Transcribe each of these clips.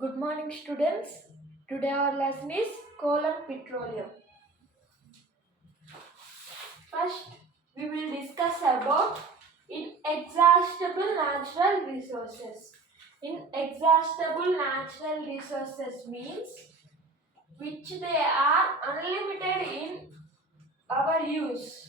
Good morning, students. Today our lesson is coal and petroleum. First, we will discuss about inexhaustible natural resources. Inexhaustible natural resources means which they are unlimited in our use.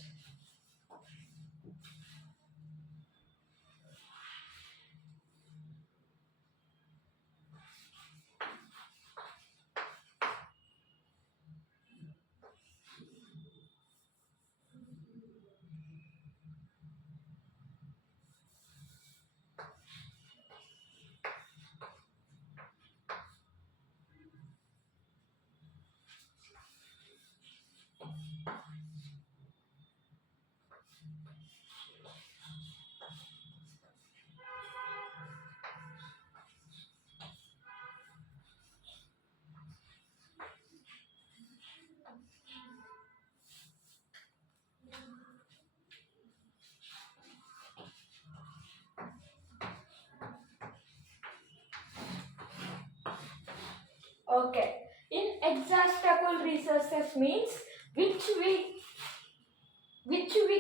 Okay. Inexhaustible resources means which we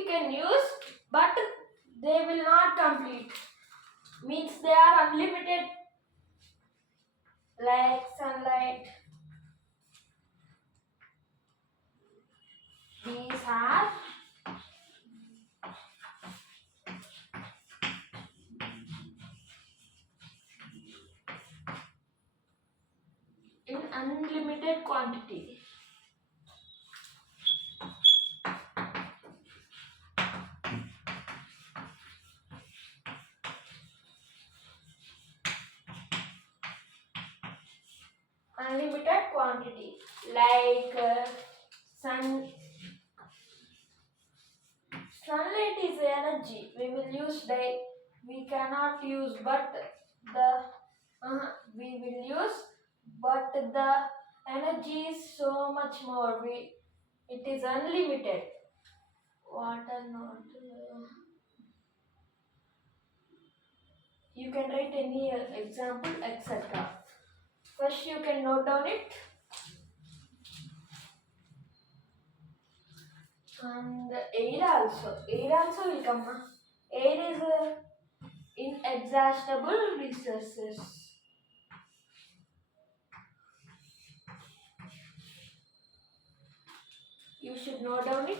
can use but they will not complete. Means they are unlimited like sunlight. These are in unlimited quantity. Unlimited quantity like sunlight is energy we will use we cannot use but the we will use but the energy is so much more it is unlimited. Water not you can write any example etc. First you can note down it. And air also will come. Air is inexhaustible resources. You should note down it.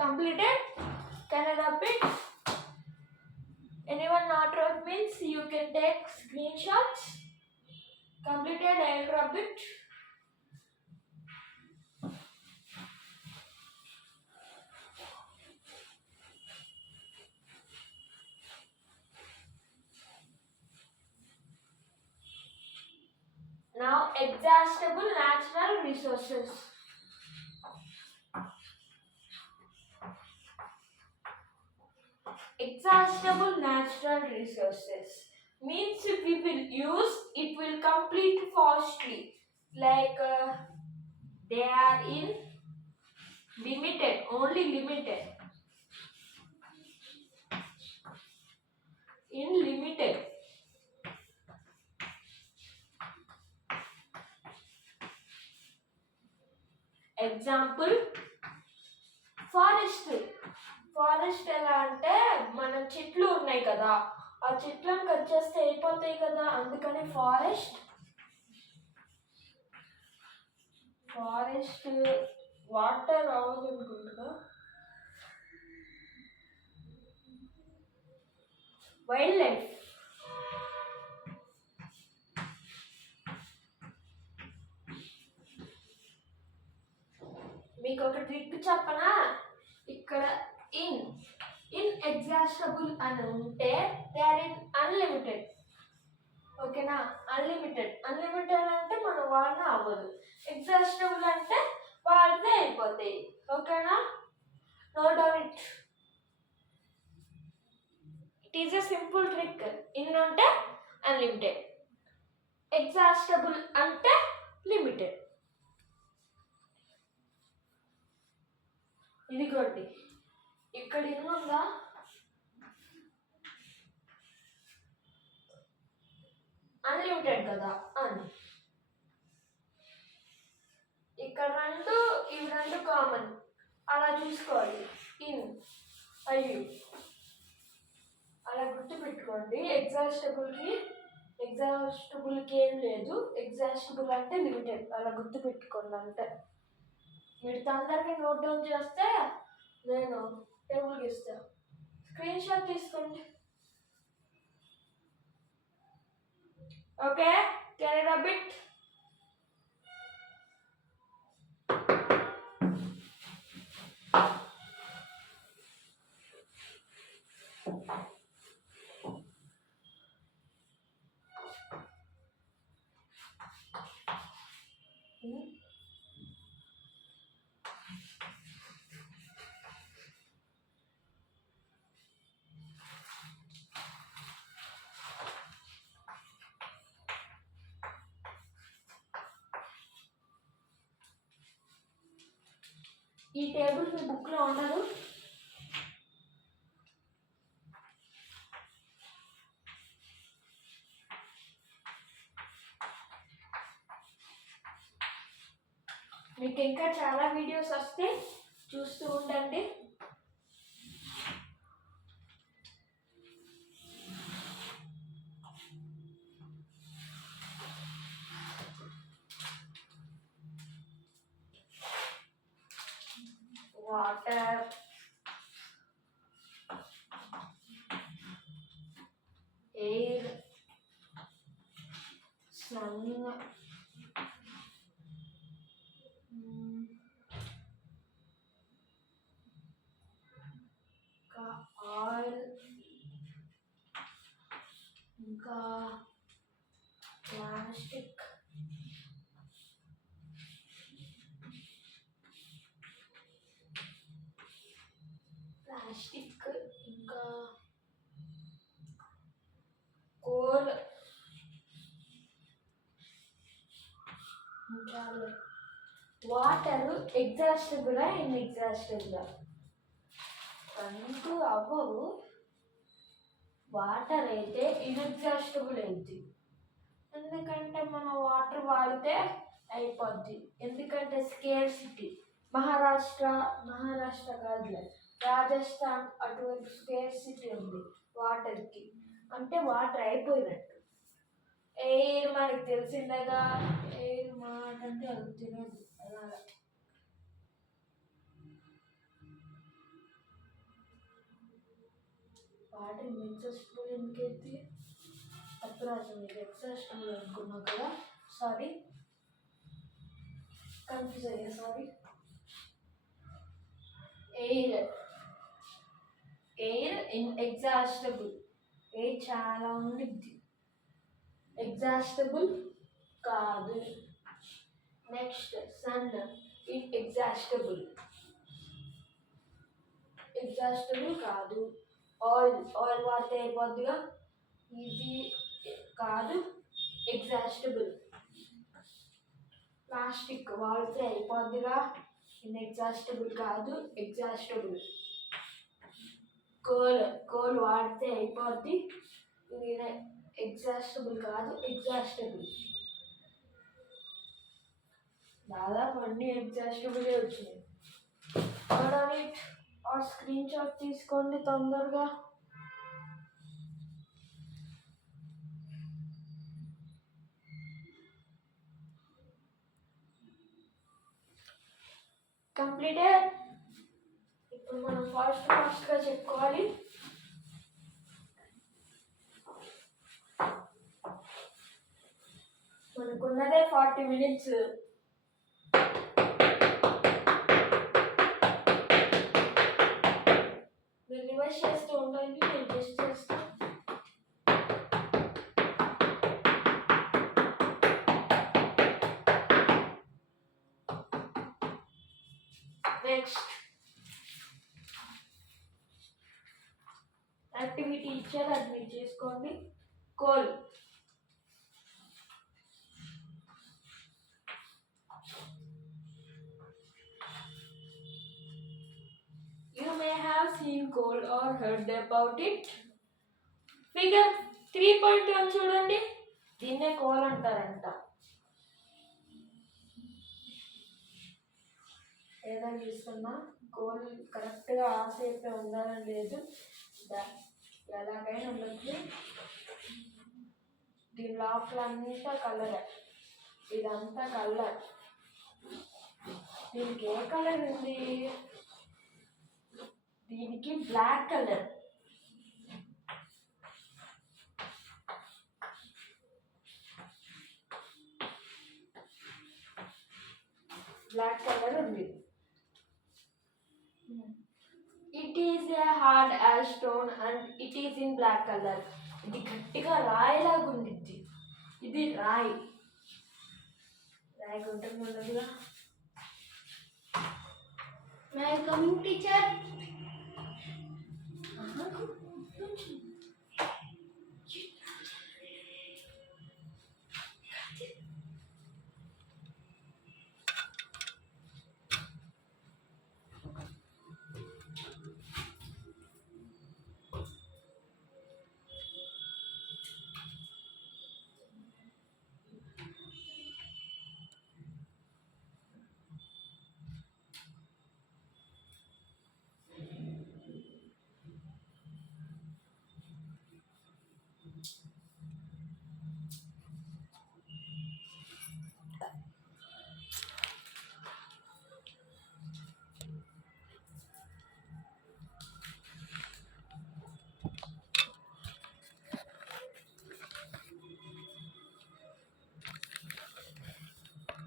Completed? Can I repeat? Anyone not wrote means you can take screenshots. Completed, I'll rub it. Now exhaustible natural resources. Exhaustible natural resources means if we will use it will complete fastly like they are in limited, only limited, in limited. Example forest. Forest ఎలా అంటే మనం చెట్లు ఉన్నాయి కదా ఆ చెట్లను కట్ చేస్తే అయిపోతాయి కదా అందుకని ఫారెస్ట్ వాటర్ అవ్వదు అనుకుంటుగా వైల్డ్ లైఫ్. మీకు ఒక ట్రిక్ చెప్పనా ఇక్కడ ఇన్ఎగ్జాస్టబుల్ అని ఉంటే దే ఆర్ ఇన్ అన్లిమిటెడ్ ఓకేనా. అన్లిమిటెడ్ అంటే మనం వాడినా అవ్వదు. ఎగ్జాస్టబుల్ అంటే వాడితే అయిపోతాయి. ఓకేనా, note on it. It is a simple trick. In అంటే అన్లిమిటెడ్, ఎగ్జాస్టబుల్ అంటే లిమిటెడ్. ఇదిగోండి, ఇక్కడ ఇన్ ఉందా, అన్లిమిటెడ్ కదా అని. ఇక్కడ ఇవి రెండు కామన్, అలా చూసుకోవాలి. ఇన్ అయ్యు అలా గుర్తుపెట్టుకోండి. ఎగ్జాస్టబుల్కి ఏం లేదు, ఎగ్జాస్టబుల్ అంటే లిమిటెడ్, అలా గుర్తుపెట్టుకోండి అంటే. మీరు తొందరగా నోట్ డౌన్ చేస్తే నేను టేబుల్కి ఇస్తాను. స్క్రీన్ షాట్ తీసుకోండి. Okay, can I rub it? ఈ టేబుల్ మీ బుక్లో ఉండదు. మీకు ఇంకా చాలా వీడియోస్ వస్తే చూస్తూ ఉండండి. వాటర్, ఎయిర్, సన్, ఇంకా ఆయిల్, ఇంకా ప్లాస్టిక్, ఇంకా కోల్, వాటర్ ఎగ్జాస్టబుల్ ఇన్ఎగ్జాస్టబుల్ అంటూ అవ్వవు. వాటర్ అయితే ఇన్ఎగ్జాస్టబుల్ అయింది, ఎందుకంటే మనం వాటర్ వాడితే అయిపోద్ది. ఎందుకంటే స్కేర్సిటీ. మహారాష్ట్ర కాదులే, రాజస్థాన్ అటువంటి స్కేర్సిటీ ఉంది వాటర్కి, అంటే వాటర్ అయిపోయినట్టు. ఎయిర్ మనకి తెలిసిందేగా, ఎయిర్ మాట అంటే అది తినదు అలాగా. వాటర్ ఎగ్జాస్టబుల్ ఎందుకైతే తప్పు రాసాను, మీకు ఎగ్జాస్టబుల్ అనుకున్నా కదా, సారీ, కన్ఫ్యూజ్ అయ్యా, సారీ. ఎయిర్ ఇన్ఎగ్జాస్టబుల్, ఎయిర్ చాలా ఉండిద్ది, ఎగ్జాస్టబుల్ కాదు. నెక్స్ట్ సన్ ఇన్ఎగ్జాస్టబుల్, ఎగ్జాస్టబుల్ కాదు. ఆయిల్ వాడితే అయిపోద్దిగా, ఇది కాదు ఎగ్జాస్టబుల్. ప్లాస్టిక్ వాడితే అయిపోద్దిగా, ఇన్ఎగ్జాస్టబుల్ కాదు, ఎగ్జాస్టబుల్. కోల్ వాడితే అయిపోద్ది, ఇది ఎగ్జాస్టబుల్ కాదు, ఎగ్జాస్టబుల్. దాదాపు అన్ని ఎగ్జాస్టబులే వచ్చినాయి. ఆ స్క్రీన్ షాట్ తీసుకోండి తొందరగా. కంప్లీటెడ్. ఇప్పుడు మనం ఫాస్ట్గా చెప్పుకోవాలి. మనకున్నదే 40 minutes. మీరు రివైజ్ చేస్తూ ఉండండి, నేను టెస్ట్ చేస్తాను. నెక్స్ట్ యాక్టివిటీ ఇచ్చారు, అది మీరు చేసుకోండి. Coal. You may have seen coal or heard about it. Figure 3.1 చూడండి, దీన్నే కోల్ అంటారంట. ఏదైనా చూస్తున్నా కోల్ కరెక్ట్గా ఆ షేప్ ఉండాలని లేదు, ఎలాగైనా ఉండొచ్చు. దీని లోపల అంతా కలర్, ఇదంతా కలర్. దీనికి ఏ కలర్ ఉంది? దీనికి బ్లాక్ కలర్. బ్లాక్ కలర్ ఉంది. It is a hard as stone and it is in black colour. ఇది గట్టిగా రాయిలాగా ఉండిద్ది. ఇది రాయి, రాయి ఉంటుంది ఉండదుగా. My coming teacher.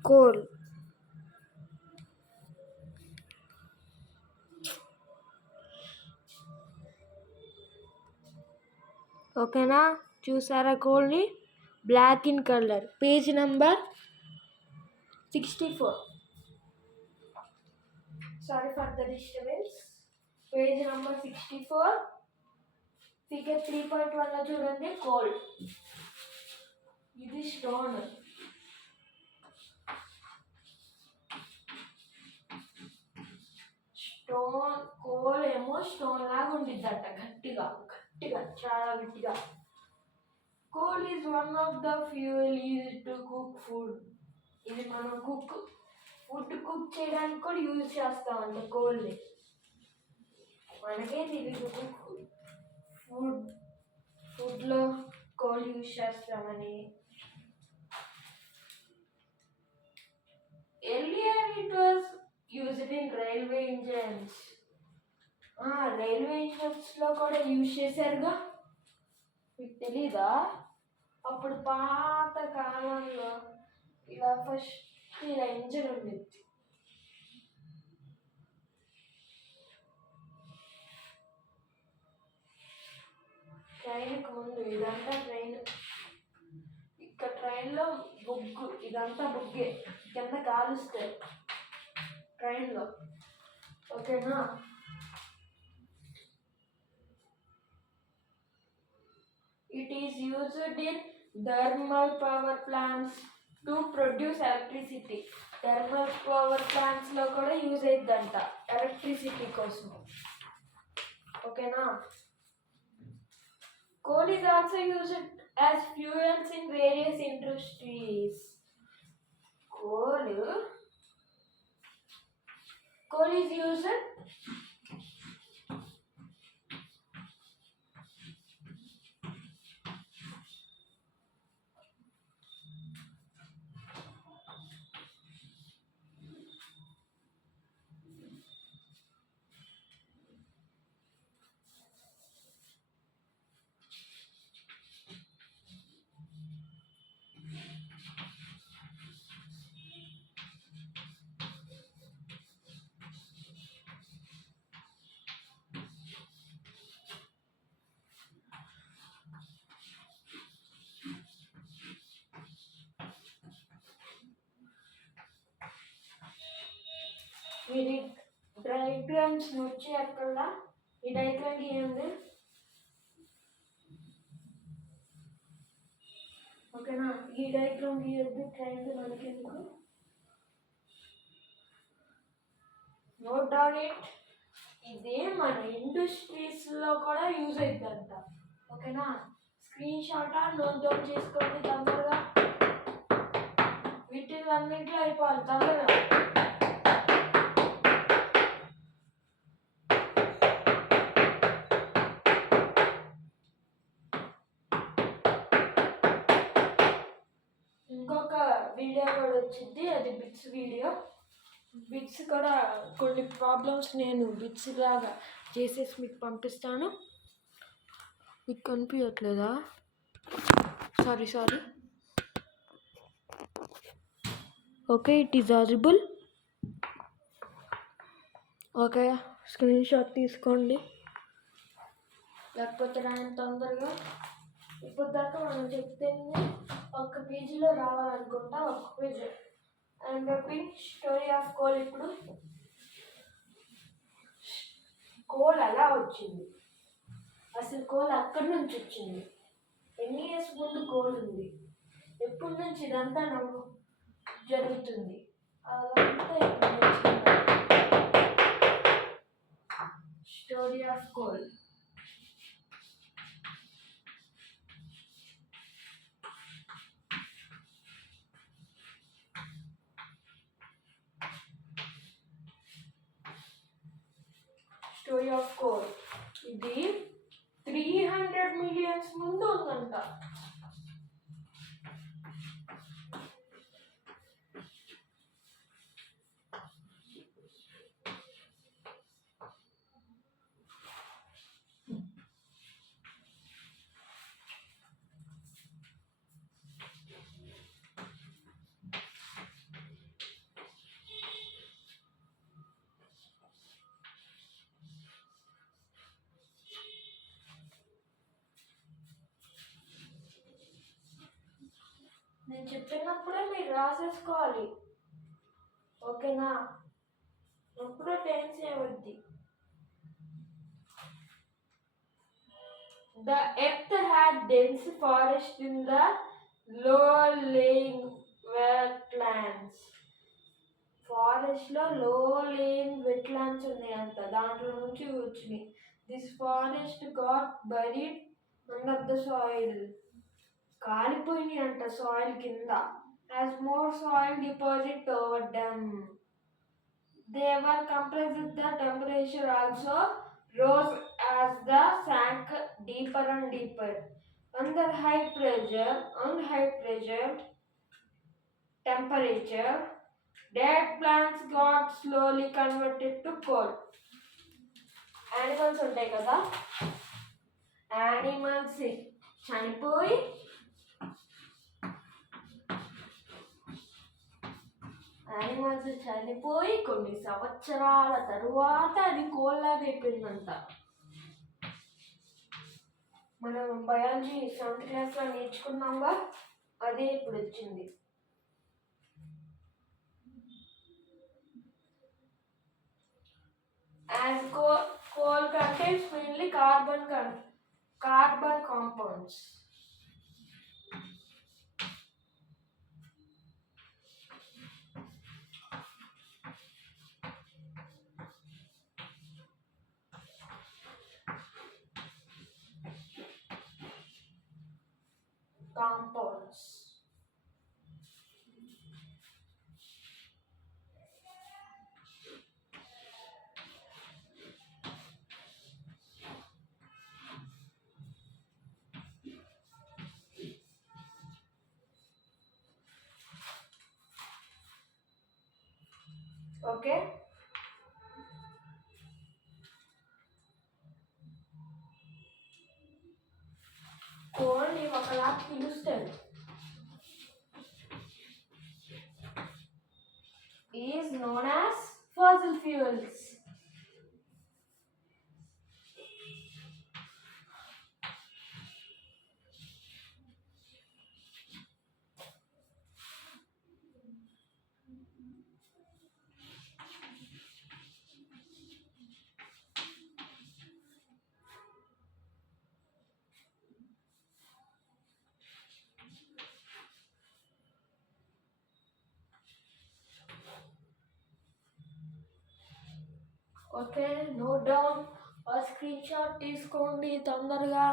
కోల్. ఓకేనా? చూసారా కోల్ని? Black in colour. Page number 64. Sorry for the disturbance. Page number 64, figure 3.1లో చూడండి, కోల్. ఇది స్టోన్. కోల్ ఏమో స్టోన్ లాగా ఉండిద్దట, గట్టిగా గట్టిగా, చాలా గట్టిగా. Coal is one of the fuel use to cook food. ఇది మనం ఫుడ్ కుక్ చేయడానికి కూడా యూజ్ చేస్తామంట కోల్ని. మనకే తెలియదు ఫుడ్లో కోల్ యూజ్ చేస్తామని. Earlier it was used in railway engines. Railway ఇంజన్స్లో కూడా యూజ్ చేశారుగా, మీకు తెలీదా? అప్పుడు పాత కాలంలో ఇలా ఫస్ట్ ఇలా ఇంజన్ ఉండిద్ది. ట్రైన్కి ముందు ఇదంతా ట్రైన్. ఇక్కడ ట్రైన్లో బొగ్గు, ఇదంతా బొగ్గే, కింద కాలుస్తాయి ట్రైన్లో. ఓకేనా? It is used in thermal power plants to produce electricity. Thermal power plants లో కూడా యూజ్ అయిద్దంట ఎలక్ట్రిసిటీ కోసం. ఓకేనా? Coal is also used as fuels in various industries. Coal is used diagrams వచ్చి అక్కడ ఈ డయాగ్రామ్ గీయండి. ఓకేనా, ఈ డయాగ్రామ్ గీయద్దు, ట్రయాంగిల్ మనకి ఎందుకు. Note down it. ఇదే మన ఇండస్ట్రీస్లో కూడా యూజ్ అవుతుందంట. ఓకేనా, స్క్రీన్ షాట్ నోట్ డౌన్ చేసుకోండి తొందరగా. వీటిలన్నింటిలో అయిపోవాలి తొందరగా. ఇంకొక వీడియో కూడా వచ్చింది, అది బిట్స్ వీడియో. బిట్స్ కూడా కొన్ని ప్రాబ్లమ్స్ నేను బిట్స్ లాగా చేసేసి మీకు పంపిస్తాను. మీకు కనిపించట్లేదా? Sorry. Okay, it is audible. Okay, screenshot తీసుకోండి, లేకపోతే రాని తొందరగా. ఇప్పుడు దాకా మనం చెప్తే ఒక పేజీలో రావాలనుకుంటా, ఒక page. And story of coal. ఇప్పుడు కోల్ ఎలా వచ్చింది, అసలు కోల్ అక్కడి నుంచి వచ్చింది, ఎన్ని ఇయర్స్ ముందు కోల్ ఉంది, ఎప్పటి నుంచి ఇదంతా నాకు జరుగుతుంది, అదంతా story of coal. Story of coal ఇది 300 మిలియన్స్ ముందు ఉందంట. నేను చెప్పినప్పుడే మీరు రాసేసుకోవాలి. ఓకేనా, ఎప్పుడూ టెన్షన్ అవ్వద్ది. The earth had dense forest in the low-lying wetlands. ఫారెస్ట్లో low-lying wetlands ఉన్నాయంట, దాంట్లో నుంచి వచ్చినాయి. This forest got buried under the soil. కాలిపోయినాయి అంట సాయిల్ కింద. As more soil deposit over them, they were compressed. The temperature also rose as the sank deeper and deeper. Under high pressure temperature, dead plants got slowly converted to coal. Animals ఉంటాయి కదా, యానిమల్స్ చనిపోయి కొన్ని సంవత్సరాల తరువాత అది కోల్లాగా అయిపోయిందంట. మనం బయాలజీ 7th క్లాస్లో నేర్చుకున్నాంగా, అదే ఇప్పుడు వచ్చింది. As coal contains mainly carbon compounds. Okay, కోల్ని ఒకలా పిలుస్తారు. Is known as fossil fuels. Okay, note down screenshot తీసుకోండి తొందరగా.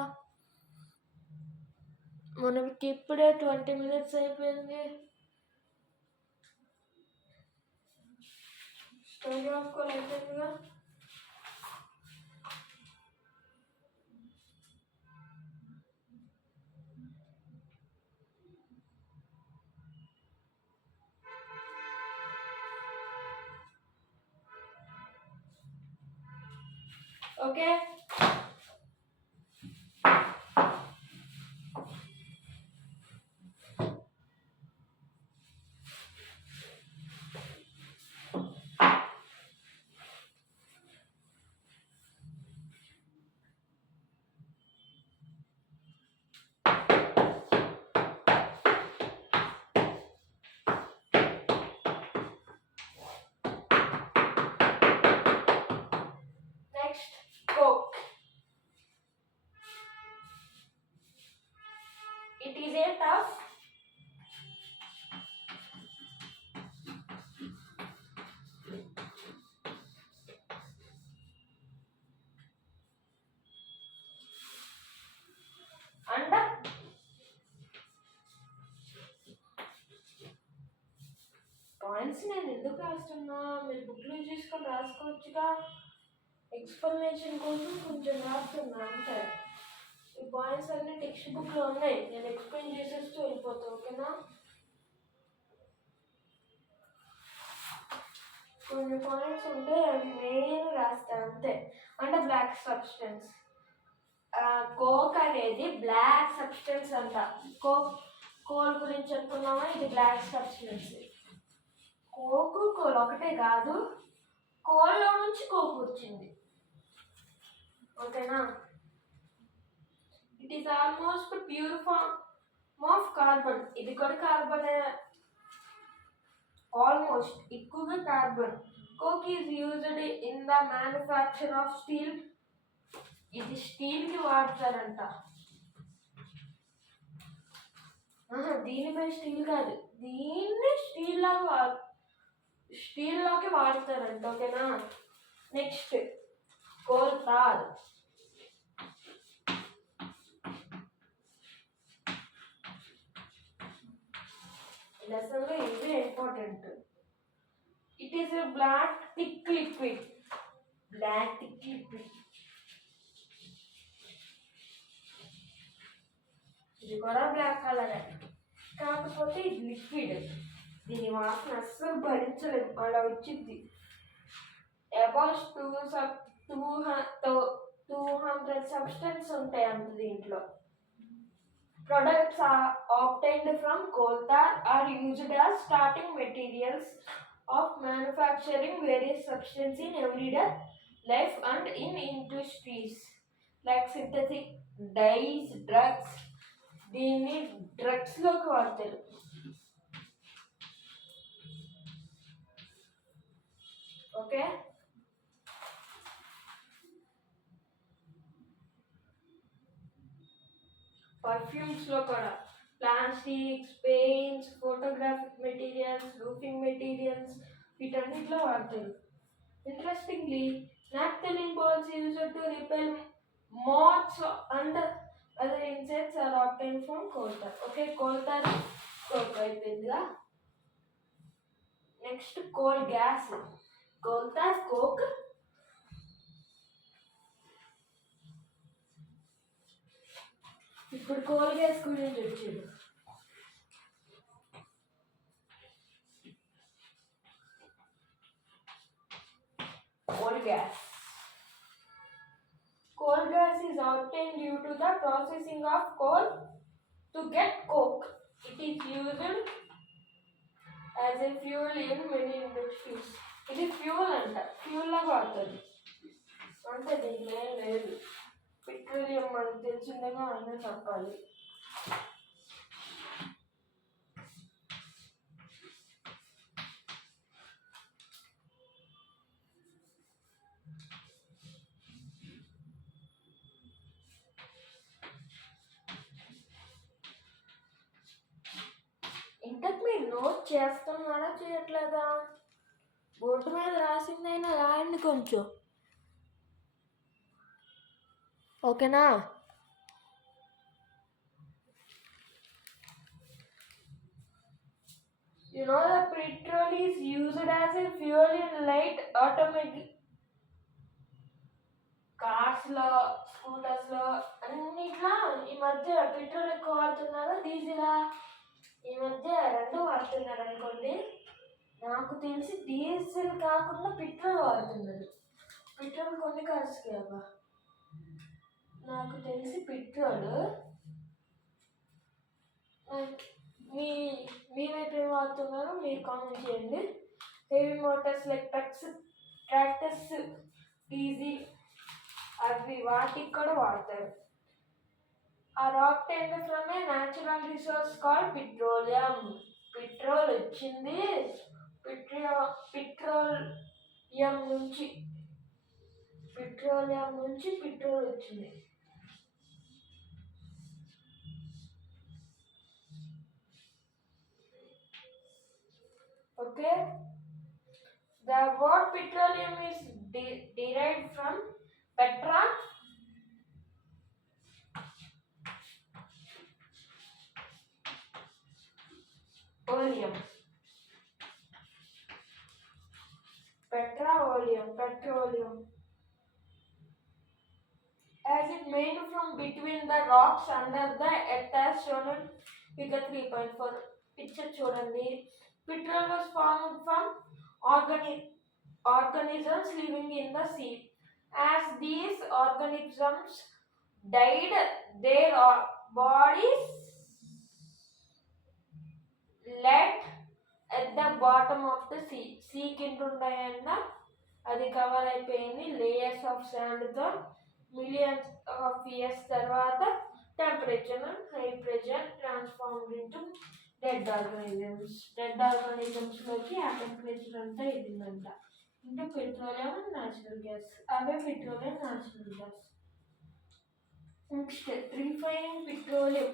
మనకి ఇప్పుడే 20 minutes అయిపోయింది. స్టోరీ ఆఫ్ కాల్ అయిపోయిందిగా. Okay, next coke. It is a tough and points నేను ఎందుకు రాస్తున్నా, మీరు బుక్లో చూసుకొని రాసుకోవచ్చుగా. ఎక్స్ప్లెనేషన్ కోసం కొంచెం రాస్తున్నా అంతే. ఈ పాయింట్స్ అన్నీ టెక్స్ట్ బుక్లో ఉన్నాయి, నేను ఎక్స్ప్లెయిన్ చేసేస్తూ వెళ్ళిపోతాను. ఓకేనా? కొన్ని పాయింట్స్ ఉంటే అవి మెయిన్ రాస్తాను అంతే. అంటే బ్లాక్ సబ్స్టెన్స్, కోక్ అనేది బ్లాక్ సబ్స్టెన్స్ అంట. కోల్ గురించి చెప్పుకున్నామా, ఇది బ్లాక్ సబ్స్టెన్స్. కోల్ ఒకటే కాదు, కోల్లో నుంచి కోక్ వచ్చింది. ఓకేనా? It is almost pure form of carbon. ఇది కూడా కార్బన్, ఆల్మోస్ట్ ఎక్కువగా carbon. Coke is used in the manufacture of steel. ఇది స్టీల్కి వాడతారంట. దీనిపై స్టీల్ కాదు, దీన్ని స్టీల్లోకి వాడతారంట. ఓకేనా? Next coal tar. లెసన్లో ఇవే important. It is a black thick liquid. ఇది కూడా బ్లాక్ కలర్, కాకపోతే ఇది లిక్విడ్. దీని వాసన అస్సలు భరించలేదు, అలా వచ్చింది. అబౌట్ 200 సబ్స్టెన్స్ ఉంటాయి అంత దీంట్లో. Products are obtained from coal tar are used as starting materials of manufacturing various substances in everyday life and in industries like synthetic dyes, drugs. దీన్ని డ్రగ్స్లోకి వాడతారు. ఓకే, పర్ఫ్యూమ్స్లో కూడా plastics, paints, photographic materials, roofing materials, వీటన్నిటిలో వాడతారు. Interestingly, naphthalene balls used to repel moths and other insects are obtained from coal tar. Okay, coal tar coke అయిపోయిందిగా. Next coal gas. Coal tar coke, ఇప్పుడు coal gas గురించి వచ్చింది. Coal gas is obtained due to the processing of coal to get coke. It is used as a fuel in many industries. ఇది ఫ్యూల్ అంట, ఫ్యూల్లో వాడుతుంది అంటే దీంట్లో ఏం లేదు. పెట్రోలియం మనకు తెలిసిందేగా, అయినా చెప్పాలి. ఇంతకు మీరు నోట్ చేస్తున్నారా చేయట్లేదా? బోర్డు మీద రాసిందైనా రాయండి కొంచెం. ఓకేనా? You know the petrol is used as a fuel in light automatic కార్స్లో, స్కూటర్స్లో అన్నిట్లో ఈ మధ్య పెట్రోల్ ఎక్కువ వాడుతున్నారు, డీజిలా ఈ మధ్య రెండు వాడుతున్నారు అనుకోండి. నాకు తెలిసి డీజిల్ కాకుండా పెట్రోల్ వాడుతున్నారు. పెట్రోల్ కొన్ని కార్స్కి అబ్బా నాకు తెలిసి పెట్రోల్. మీ మీ వైపు ఏం వాడుతున్నారో మీరు కామెంట్ చేయండి. Heavy motors like trucks, tractors, diesel అవి వాటికి కూడా వాడతారు. Are obtained from a natural resource called petroleum. Petrol వచ్చింది పెట్రోలియం నుంచి పెట్రోల్ వచ్చింది. Okay, the word petroleum is derived from petra, oleum. Petroleum. As it made from between the rocks under the earth as shown in figure 3.4. Picture చూడండి. Petrol was formed from organisms living in the sea. As these organisms died, their bodies led at the bottom of the sea. Sea కింద ఉన్నాయన్న అది cover అయిపోయింది layers of శాండ్తో. Millions of years తర్వాత temperature high pressure transformed into dead ఆర్గానిజమ్స్లోకి ఆ temperature అంతా ఇదిందంట. ఇంకా పెట్రోలియం, న్యాచురల్ గ్యాస్, అవే petroleum, natural gas. Next refining petroleum.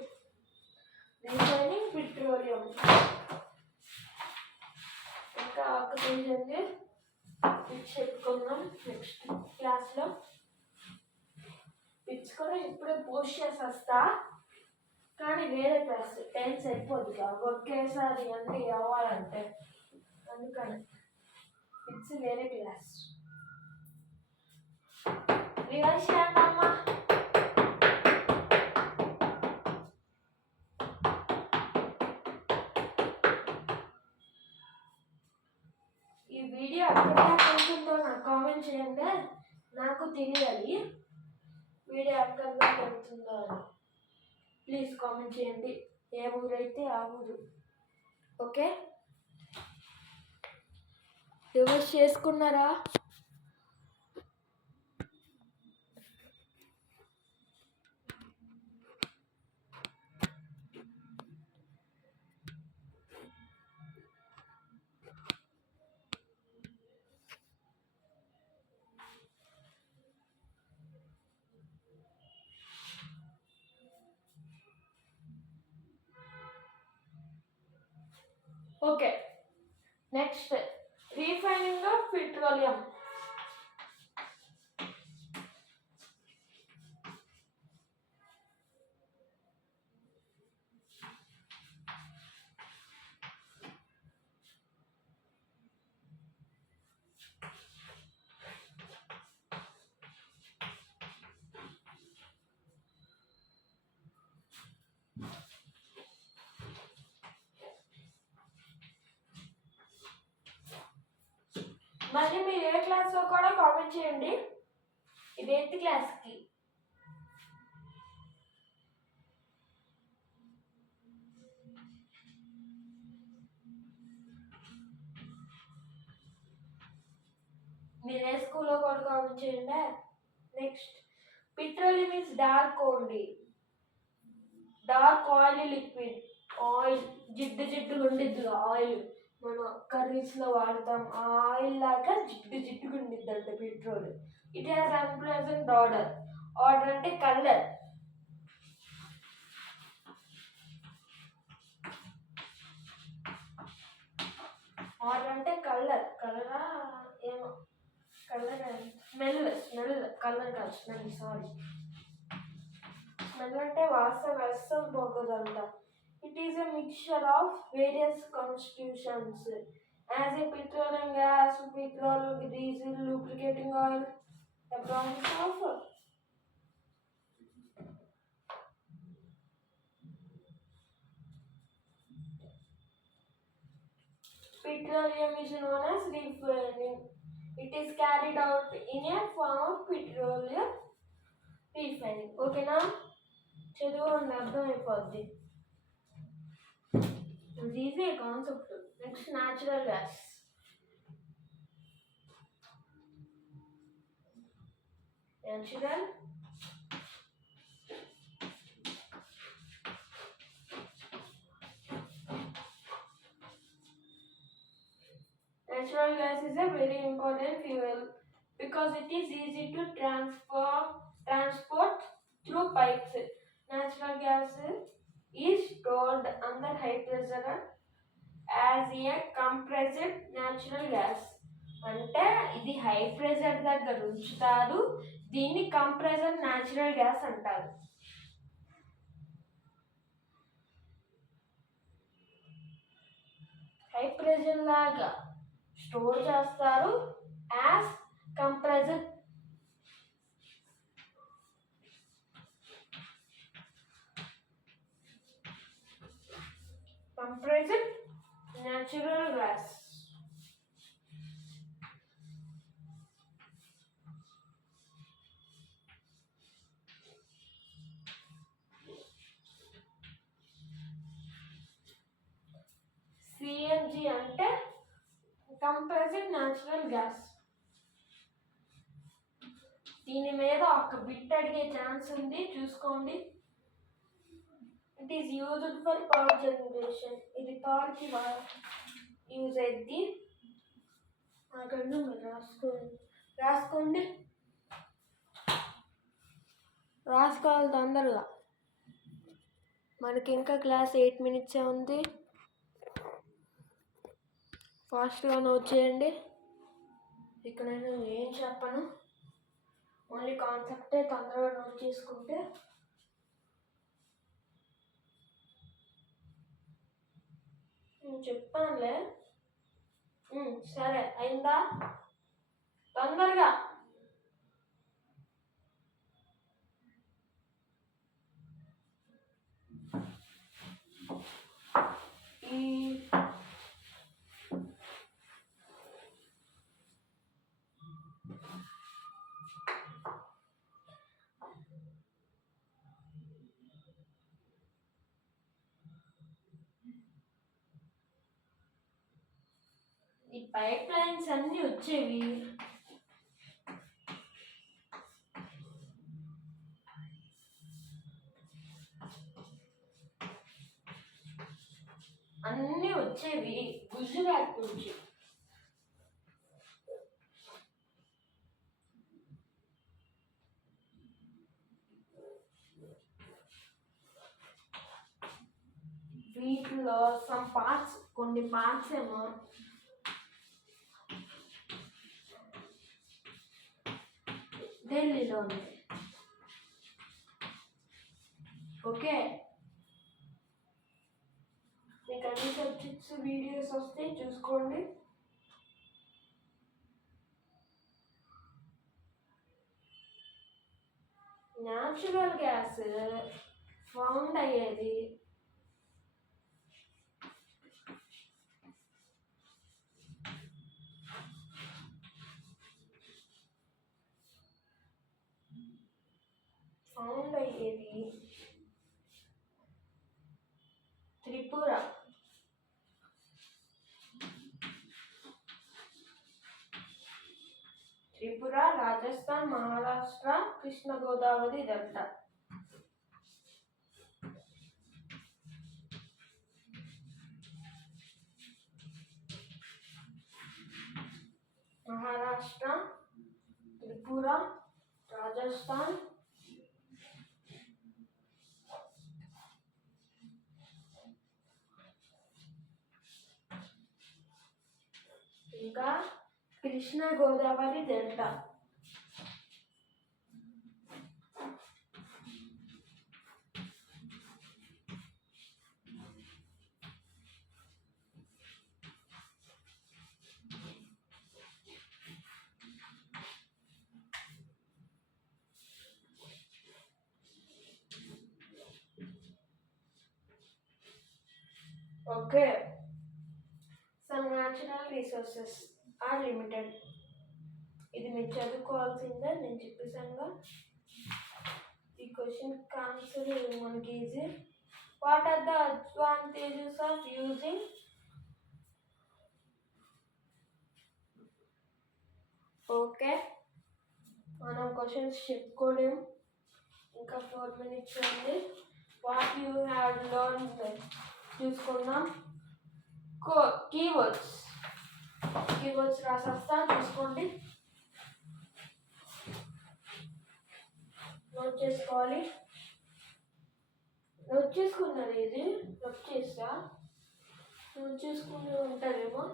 ఇంకా ఆక్సిజన్ చెప్పుకుందాం నెక్స్ట్ క్లాస్లో. పిచ్ కూడా ఇప్పుడే పోస్ట్ చేసేస్తా, కానీ వేరే క్లాస్ టైం సరిపోద్ది ఒకేసారి అన్నీ అవ్వాలంటే, అందుకని పిచ్ వేరే క్లాస్ రివైజ్ చేయండి అమ్మా. ఈ వీడియో ఎక్కడ దాకా ఉంటుందో నాకు కామెంట్ చేయండి, నాకు తెలియాలి వీడియో ఎక్కడ దాకా వెళ్తుందో అని. ప్లీజ్ కామెంట్ చేయండి, ఏ ఊరైతే ఆ ఊరు. ఓకే, రివర్స్ చేసుకున్నారా? Okay, next refining of petroleum. మళ్ళీ మీరు ఏ క్లాస్లో కూడా కామెంట్ చేయండి. ఇది 8th క్లాస్కి. మీరు ఏ స్కూల్లో కూడా కామెంట్ చేయండి. Next petroleum is dark only. Dark oil liquid. Oil జిడ్డుగా ఉండిద్ది ఆయిల్, మనం కర్రీస్లో వాడతాం. ఆ ఆయిల్ లాగా జిడ్డుగా ఉండిద్ది అంటే petrol. It has unpleasant odour. Odour అంటే కలర్. ఆర్డర్ అంటే కలరా ఏమో, కలర్ స్మెల్ కలర్ కాదు స్మెల్, సారీ. స్మెల్ అంటే వాసన అస్సలు పోగదంట. It is a mixture of various constitutions as a petroleum gas, petrol, diesel, lubricating oil, the process of petroleum is known as refining. It is carried out in a form of petroleum refining. ఓకేనా, చదువు అర్థమైపోద్ది. ఇది easy concept. Next natural gas. Natural gas is a very important fuel because it is easy to transport through pipes. Natural gas is stored under high pressure as a compressed natural gas. అంటే ఇది high pressure దగ్గర ఉంచుతారు, దీన్ని compressor natural gas అంటారు. High pressure లాగా స్టోర్ చేస్తారు as compressor natural gas. CNG అంటే compressed natural gas. దీని మీద ఒక బిట్ అడిగే ఛాన్స్ ఉంది, చూసుకోండి. It is used for power generation. ఇది పవర్కి యూజ్ అయింది. అక్కడ మీరు రాసుకోండి, రాసుకోవాలి తొందరగా. మనకి ఇంకా క్లాస్ 8 minutes ఉంది. ఫాస్ట్గా నోట్ చేయండి. ఇక్కడ నేను ఏం చెప్పను, ఓన్లీ కాన్సెప్టే తొందరగా నోట్ చేసుకుంటే. నేను చెప్పానులే. సరే, అయిందా? తొందరగా. ఈ పైప్ లైన్స్ అన్నీ వచ్చేవి. గుజరాత్ నుంచి. వీటిలో కొన్ని పార్ట్స్ ఏమో ఢిల్లీలో ఉంది. ఓకే, మీకు అన్ని సబ్జెక్ట్స్ వీడియోస్ వస్తే చూసుకోండి. న్యాచురల్ గ్యాస్ ఫౌండ్ అయ్యేది త్రిపుర, రాజస్థాన్, మహారాష్ట్ర, కృష్ణ గోదావరి డెల్టా. మహారాష్ట్ర, త్రిపుర, రాజస్థాన్, ఇంకా కృష్ణ Godavari delta. Okay, some natural resources are limited. ఇది మీరు చదువుకోవాల్సిందే, నేను చెప్పేసానుగా. ఈ క్వశ్చన్ ఆన్సర్ మనకి easy. What are the advantages of using? Okay, మనం క్వశ్చన్స్ చెప్పుకోలేము, ఇంకా 4 minutes ఉంది. వాట్ యూ హ్యావ్ లర్న్ చూసుకుందాం. కీవర్డ్స్ రాసేస్తా, చూసుకోండి, నోట్ చేసుకోవాలి. నోట్ చేసుకున్నది ఇది, నోట్ చేస్తా, నోట్ చేసుకుని ఉంటారేమో.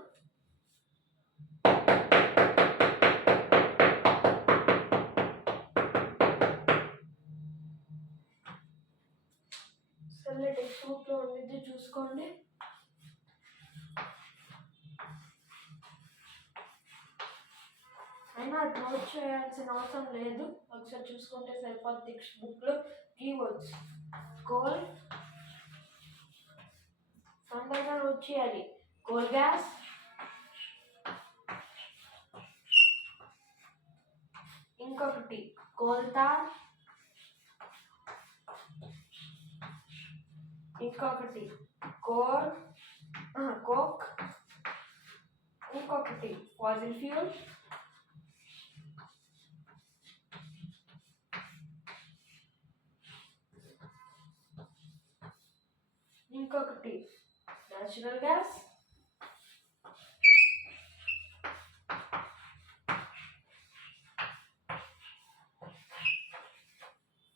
సరే, టెక్స్ట్ బుక్లో ఉండిద్ది, చూసుకోండి. అయినా నోట్ చేయాల్సిన అవసరం లేదు, ఒకసారి చూసుకుంటే సరిపోతుంది. టెక్స్ట్ బుక్లో కీవర్డ్స్ కోల్, తొందరగా నోట్ చేయాలి. కోల్ గ్యాస్, ఇంకొకటి కోల్తార్, ఇంకొకటి కోక్, ఇంకొకటి ఫాసిల్ ఫ్యూల్, ఇంకొకటి న్యాచురల్ గ్యాస్,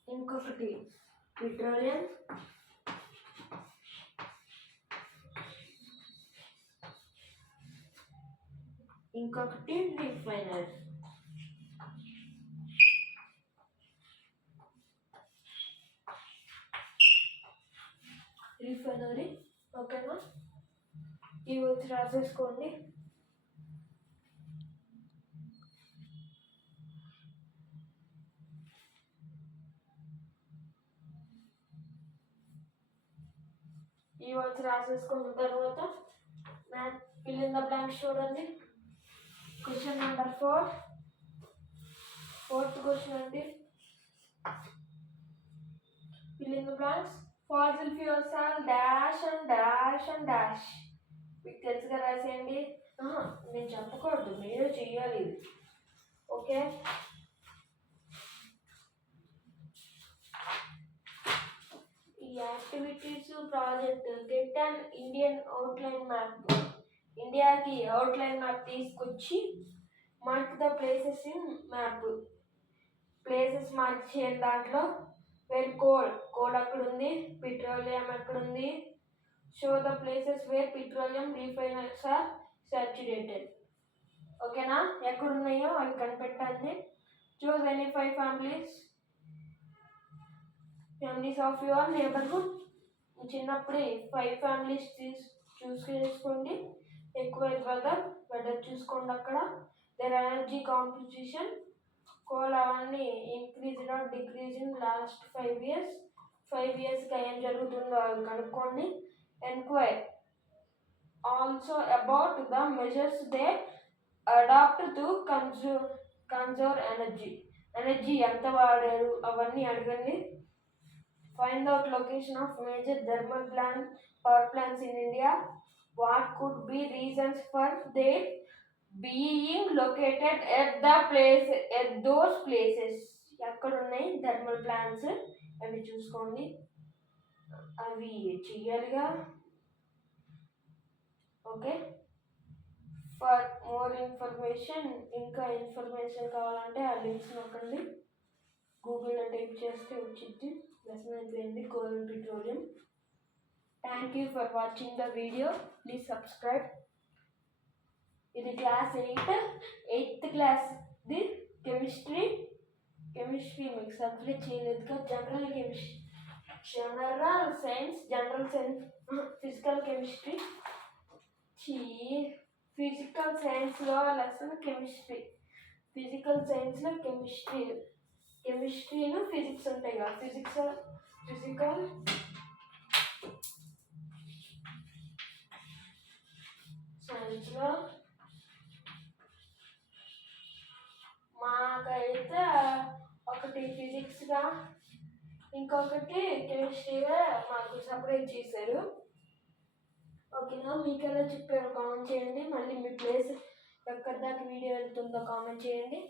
ఇంకొకటి పెట్రోలియం, ఇంకొకటి రిఫైనరీ. ఓకేనా? ఇవి వచ్చి రాసేసుకోండి. ఈ వర్డ్స్ రాసేసుకున్న తర్వాత fill in the blanks చూడండి. క్వశ్చన్ నెంబర్ 4, ఫోర్త్ క్వశ్చన్ అండి. fill in the blanks. Fossil fuels are dash and dash and dash. మీకు తెలుసుగా, రాసేయండి. నేను చెప్పకూడదు, మీరే చెయ్యాలి ఇది. ఓకే, ఈ activities project get and Indian outline map. ఇండియాకి అవుట్లైన్ మ్యాప్ తీసుకొచ్చి mark the places in map. Places mark చేయని దాంట్లో వేర్ కోల్ అక్కడ ఉంది, పెట్రోలియం ఎక్కడ ఉంది. Show the places where petroleum refineries are saturated. ఓకేనా? ఎక్కడున్నాయో అవి కనిపెట్టండి. Choose any 5 families of your neighbourhood. చిన్నప్పుడే 5 families చూస్ చేసుకోండి. ఎక్కువ వెదర్ చూసుకోండి. అక్కడ దేర్ ఎనర్జీ కాంపోజిషన్, కోల్ అవన్నీ increase or decrease in last 5 years. 5 yearsగా ఏం జరుగుతుందో అవి కనుక్కోండి. Enquire also about the measures they adopt to conserve energy ఎంత వాడారు అవన్నీ అడగండి. Find out location of major thermal power plants in India. What could be reasons for their being located at those places. ఎక్కడ ఉన్నాయి thermal plants అవి చూసుకోండి, అవి చెయ్యాలిగా. ఓకే, ఫర్ మోర్ ఇన్ఫర్మేషన్, ఇంకా ఇన్ఫర్మేషన్ కావాలంటే ఆ లింక్స్ నొక్కండి. గూగుల్లో టైప్ చేస్తే వచ్చింది. లెసన్ అయిపోయింది, coal and petroleum. Thank you for watching the video. Please subscribe. ఇది క్లాస్ 8th క్లాస్ది కెమిస్ట్రీ మీకు సబ్జెక్ట్ చేయలేదుగా. General science, physical chemistry. Physical సైన్స్లో లెసన్ కెమిస్ట్రీ. ఫిజికల్ సైన్స్లో కెమిస్ట్రీను ఫిజిక్స్ ఉంటాయి కదా. ఫిజికల్ సైన్స్లో మాకైతే ఒకటి ఫిజిక్స్గా ఇంకొకటి కెమిస్ట్రీగా మాకు సపరేట్ చేశారు. ఓకేనా, మీకు ఎలా చెప్పారో కామెంట్ చేయండి. మళ్ళీ మీ ప్లేస్ ఎక్కడి దాకా వీడియో వెళ్తుందో కామెంట్ చేయండి.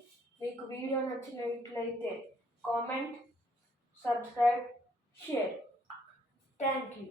మీకు వీడియో నచ్చినట్లయితే comment, subscribe, share. Thank you.